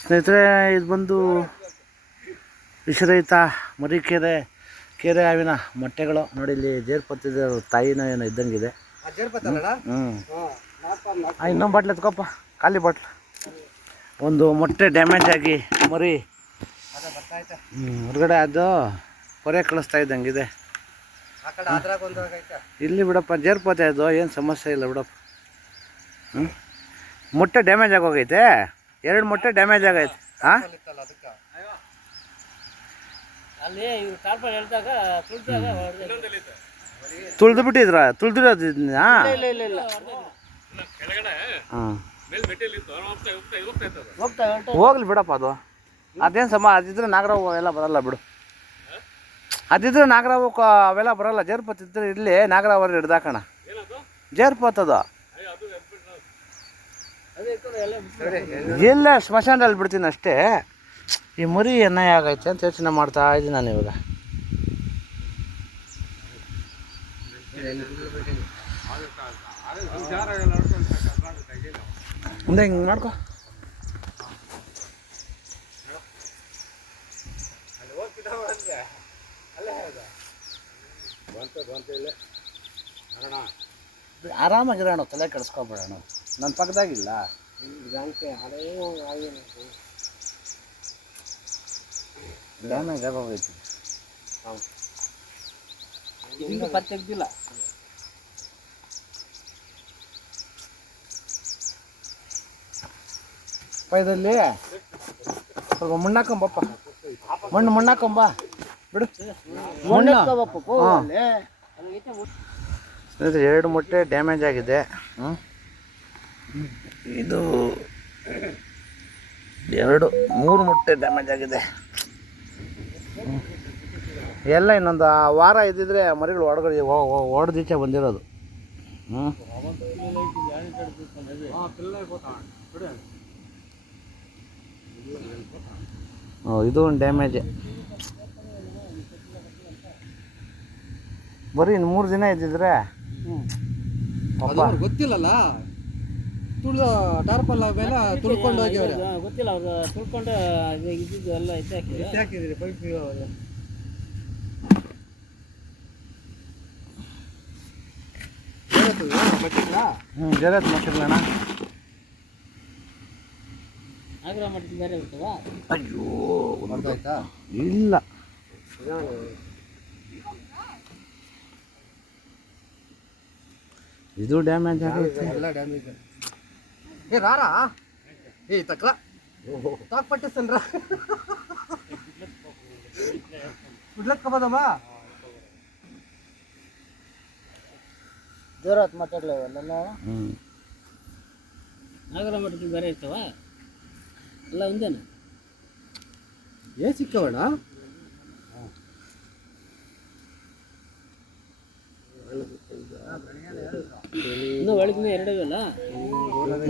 ಸ್ನೇಹಿತರೆ, ಇದು ಬಂದು ವಿಷರಹಿತ ಮರಿಕೆರೆ ಕೆರೆ ಹಾವಿನ ಮೊಟ್ಟೆಗಳು ನೋಡಿ. ಇಲ್ಲಿ ಜೇರ್ಪತ್ತಿದ ತಾಯಿನ ಏನೋ ಇದ್ದಂಗಿದೆ. ಇನ್ನೊಂದು ಬಾಟ್ಲ್ ಎತ್ಕೊಪ್ಪ, ಖಾಲಿ ಬಾಟ್ಲ್. ಒಂದು ಮೊಟ್ಟೆ ಡ್ಯಾಮೇಜ್ ಆಗಿ ಮರಿ ಹೊರಗಡೆ ಅದು ಹೊರೆ ಕಳಿಸ್ತಾ ಇದ್ದಂಗಿದೆ. ಇಲ್ಲಿ ಬಿಡಪ್ಪ, ಜೇರ್ಪತ್ತೆ ಅದು ಏನು ಸಮಸ್ಯೆ ಇಲ್ಲ ಬಿಡಪ್ಪ. ಮೊಟ್ಟೆ ಡ್ಯಾಮೇಜ್ ಆಗೋಗೈತೆ, 2 ಮೊಟ್ಟೆ ಡ್ಯಾಮೇಜ್ ಆಗೈತೆ. ಹಾಂ, ತುಳಿದು ಬಿಟ್ಟಿದ್ರ? ತುಳಿದಿರೋದು ಹೋಗ್ಲಿ ಬಿಡಪ್ಪ. ಅದೇನು ಅದಿದ್ರೆ ನಾಗರಾವು ಎಲ್ಲ ಬರಲ್ಲ ಬಿಡು. ಅದಿದ್ರೆ ನಾಗರಾವು ಅವೆಲ್ಲ ಬರಲ್ಲ. ಜೇರ್ಪತ್ ಇದ್ರೆ ಇಲ್ಲಿ ನಾಗರಾವ್ ಹಿಡ್ದಾಕಣ. ಜೇರ್ಪತ್ ಅದು ಎಲ್ಲ ಸ್ಮಶಾನದಲ್ಲಿ ಬಿಡ್ತೀನಿ ಅಷ್ಟೇ. ಈ ಮರಿ ಎಣ್ಣೆ ಆಗೈತೆ ಅಂತ ಯೋಚನೆ ಮಾಡ್ತಾ ಇದ್ದೀನಿ ನಾನು ಇವಾಗ. ಮುಂದೆ ಹಿಂಗೆ ಮಾಡ್ಕೊ. ಆರಾಮಾಗಿರೋಣ, ತಲೆ ಕೆಡಿಸ್ಕೊಬೇಡಣ. ನನ್ನ ಪಕ್ಕದಾಗಿಲ್ಲ. ಡ್ಯಾಮೇಜ್ ಆಗೋಗೈತಿ. ತೆಗ್ದಿಲ್ಲ. ಪೈದಲ್ಲಿ ಸ್ವಲ್ಪ ಮಣ್ಣಾಕೊಂಬಪ್ಪ. ಮಣ್ಣಾಕೊಂಬ ಬಿಡು. ಸ್ನೇಹಿತರೆ, 2 ಮೊಟ್ಟೆ ಡ್ಯಾಮೇಜ್ ಆಗಿದೆ. ಇದು 3 ಮೊಟ್ಟೆ ಡ್ಯಾಮೇಜ್ ಆಗಿದೆ. ಎಲ್ಲ ಇನ್ನೊಂದು ವಾರ ಇದ್ದಿದ್ರೆ ಮರಿಗಳು ಹೊಡೆದೀಚೆ ಬಂದಿರೋದು. ಇದು ಒಂದು ಡ್ಯಾಮೇಜ್. ಬರೀ ಇನ್ನು 3 ದಿನ ಇದ್ದಿದ್ರೆ ಗೊತ್ತಿಲ್ಲಲ್ಲ. ಟಾರ್ಪಲ್ ಮೇಲೆ ತುಳ್ಕೊಂಡು ಹೋಗ್ಯವ್ರೆ. ಗೊತ್ತಿಲ್ಲ, ಅವ್ರು ತುಳ್ಕೊಂಡು ಇದ್ದಿದ್ದು ಎಲ್ಲ ಹಾಕಿದ್ರಿ ಪೈಪ್. ಜರತ್ ಮಟ್ಟಿಲ್ಲಣ್ಣ. ನಾಗರಾವ್ ಮಟ್ಟಿಗೆ ಬೇರೆ ಇರ್ತವ. ಅಯ್ಯೋ, ಇಲ್ಲ ಇದು ಡ್ಯಾಮೇಜ್ ಆಗೈತೆ. ಎಲ್ಲ ಡ್ಯಾಮೇಜ್. ರಾರಾ ತಕ್ರ ತಾಕ್ ಪಟ್ಟಿಸ್ತನ್ರ ಬಿಡ್ಲಕ್ಕಬೋದಮ್ಮ. ಜೋರಾತ್ ಮಾತಾಡ್ಲವಲ್ಲ. ನಾಗರಾವ್ ಮಟ್ಟಿಗೆ ಬೇರೆ ಇರ್ತವ ಎಲ್ಲ ಒಂದೇನು. ಸಿಕ್ಕವಣ. ಇನ್ನೂ ಒಳಗಿನ 2 ಅಲ್ಲ.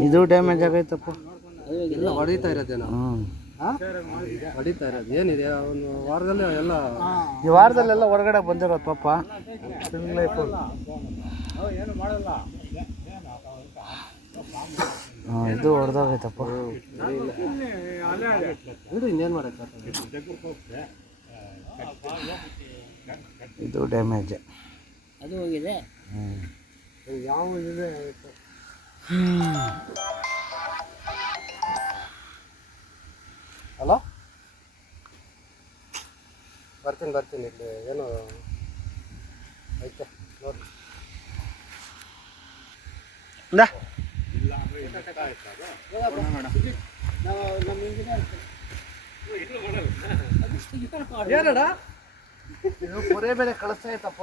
ಇದು ಡ್ಯಾಮೇಜ್ ಆಗೈತಪ್ಪ. ಹೊಡಿತಾ ಇರೋದೇನೋ. ಹೊಡಿತಾ ಇರೋದು ಏನಿದೆ. ಒಂದು ವಾರದಲ್ಲಿ ಎಲ್ಲ ಈ ವಾರದಲ್ಲೆಲ್ಲ ಹೊರಗಡೆ ಬಂದಿರೋದು ಪಾಪ. ಇದು ಹೊಡೆದಾಗೈತಪ್ಪ. ಇನ್ನೇನು ಮಾಡಕ್ಕೆ. ಇದು ಡ್ಯಾಮೇಜ್. ಅದು ಹೋಗಿದೆ. ಯಾವ ಇದೆ. ಹಲೋ, ಬರ್ತೀನಿ. ಇಲ್ಲಿ ಏನು ಐತೆ ನೋಡಿ. ಏನಡ ಇದು ಪೊರೆ ಬೇರೆ ಕಳಿಸ್ತಾ ಇತ್ತಪ್ಪ.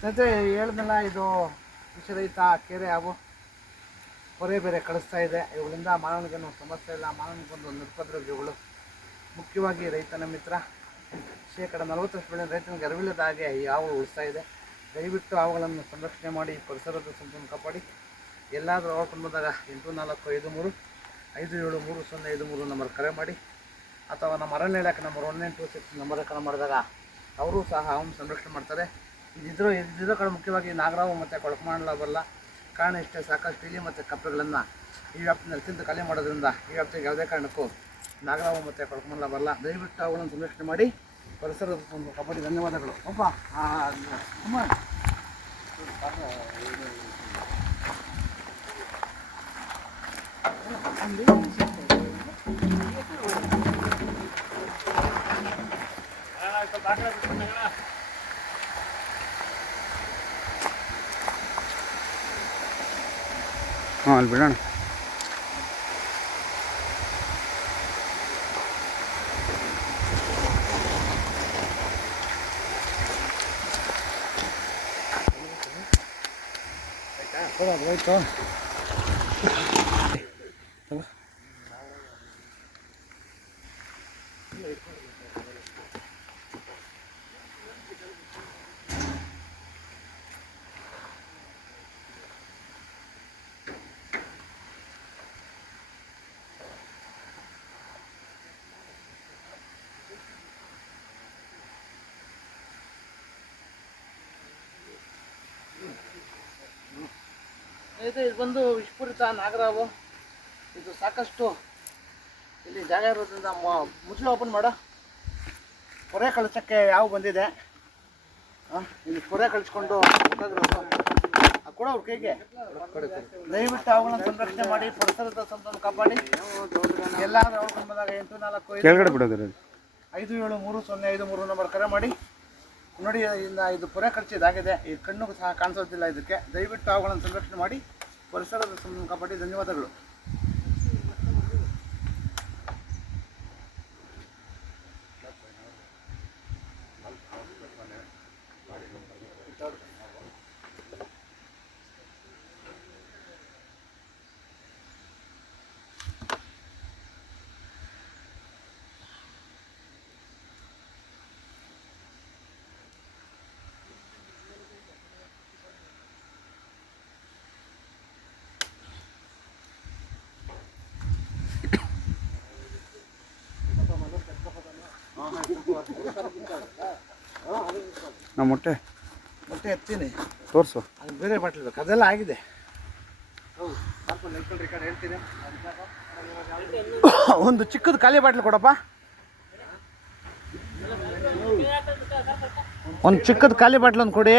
ಸ್ನೇಹಿತರೆ, ಹೇಳ್ದಲ್ಲ, ಇದು ವಿಷರಹಿತ ಕೆರೆ ಹಾವು ಪೊರೆ ಬೇರೆ ಕಳಿಸ್ತಾ ಇದೆ. ಇವುಗಳಿಂದ ಮಾನವನಿಗೇನು ಸಮಸ್ಯೆ ಇಲ್ಲ. ಮಾನವನಿಗೊಂದು ನಿರ್ಪದ್ರವ್ಯಗಳು. ಮುಖ್ಯವಾಗಿ ರೈತನ ಮಿತ್ರ. 40% ಬೆಳೆ ರೈತನಿಗೆ ಅರಿವಿಲ್ಲದ ಹಾಗೆ ಈ ಹಾವು ಉಳಿಸ್ತಾ ಇದೆ. ದಯವಿಟ್ಟು ಹಾವುಗಳನ್ನು ಸಂರಕ್ಷಣೆ ಮಾಡಿ, ಪರಿಸರದ ಸಂಪೂರ್ಣ ಕಾಪಾಡಿ. ಎಲ್ಲಾದರೂ ಹಾವು ಬಂದಾಗ 8453-573053 ನಂಬರ್ ಕರೆ ಮಾಡಿ, ಅಥವಾ ನಮ್ಮ ಅರಣ್ಯ ಇಲಾಖೆ ನಂಬರ್ 1926 ನಂಬರ್ ಕರೆ ಮಾಡಿದಾಗ ಅವರು ಸಹ ಹಾವನ್ನು ಸಂರಕ್ಷಣೆ ಮಾಡ್ತಾರೆ. ಇದಿದ್ರೂ ಕಡೆ ಮುಖ್ಯವಾಗಿ ನಾಗರಾವು ಮತ್ತು ಕೊಳಕಮಾಡಲ ಬಲ್ಲ ಕಾರಣ ಇಷ್ಟೇ, ಸಾಕಷ್ಟು ಇಲಿ ಮತ್ತು ಕಪ್ಪೆಗಳನ್ನು ಈ ವ್ಯಾಪ್ತಿನಲ್ಲಿ ತಿಂದು ಖಾಲಿ ಮಾಡೋದ್ರಿಂದ ಈ ವ್ಯಾಪ್ತಿಗೆ ಯಾವುದೇ ಕಾರಣಕ್ಕೂ ನಾಗರಾವು ಮತ್ತು ಕೊಳಕಮಲ್ಲ ಬರಲ್ಲ. ದಯವಿಟ್ಟು ಅವುಗಳನ್ನು ಸಂರಕ್ಷಣೆ ಮಾಡಿ ಪರಿಸರದ ಒಂದು ಕಬಡ್ಡಿ. ಧನ್ಯವಾದಗಳು. ಒಬ್ಬ ಅಮ್ಮ ಹಾಂ ಅಲ್ಲಿ ಬಿಡೋಣ. ಹೋಯ್ತು. ಇದು ಬಂದು ವಿಷಪೂರಿತ ನಾಗರಾವು. ಇದು ಸಾಕಷ್ಟು ಇಲ್ಲಿ ಜಾಗ ಇರೋದ್ರಿಂದ ಮುಚ್ಚಿ ಓಪನ್ ಮಾಡ. ಪೊರೆ ಕಳಿಸೋಕ್ಕೆ ಯಾವ ಬಂದಿದೆ ಇಲ್ಲಿ ಪೊರೆ ಕಳಿಸ್ಕೊಂಡು ಕೂಡ ಅವ್ರ ಕೈಗೆ. ದಯವಿಟ್ಟು ಅವುಗಳನ್ನ ಸಂರಕ್ಷಣೆ ಮಾಡಿ ಪರಿಸರದ ಸಂಪನ್ನು ಕಾಪಾಡಿ. ಎಲ್ಲಾದ್ರೂ ನೋಡ್ಕೊಂಡು ಬಂದಾಗ 84 ಕೆಳಗಡೆ ಬಿಡೋದು 573053 ನಂಬರ್ ಕರೆ ಮಾಡಿ ನೋಡಿ. ಇದು ಪೊರೆ ಖರ್ಚಿದಾಗಿದೆ, ಈ ಕಣ್ಣಿಗೂ ಸಹ ಕಾಣಿಸೋದಿಲ್ಲ ಇದಕ್ಕೆ. ದಯವಿಟ್ಟು ಅವುಗಳನ್ನು ಸಂರಕ್ಷಣೆ ಮಾಡಿ ಪರಿಸರದ ಸಂಪನ್ನು ಕಾಪಾಡಿ. ಧನ್ಯವಾದಗಳು. ನಾ ಮೊಟ್ಟೆ ಎತ್ತೀನಿ, ತೋರಿಸು. ಅದು ಬೇರೆ ಬಾಟ್ಲಿ ಬೇಕು, ಅದೆಲ್ಲ ಆಗಿದೆ. ಒಂದು ಚಿಕ್ಕದು ಖಾಲಿ ಬಾಟ್ಲಿ ಕೊಡಪ್ಪ. ಒಂದು ಚಿಕ್ಕದು ಖಾಲಿ ಬಾಟ್ಲ್ ಒಂದು ಕೊಡಿ.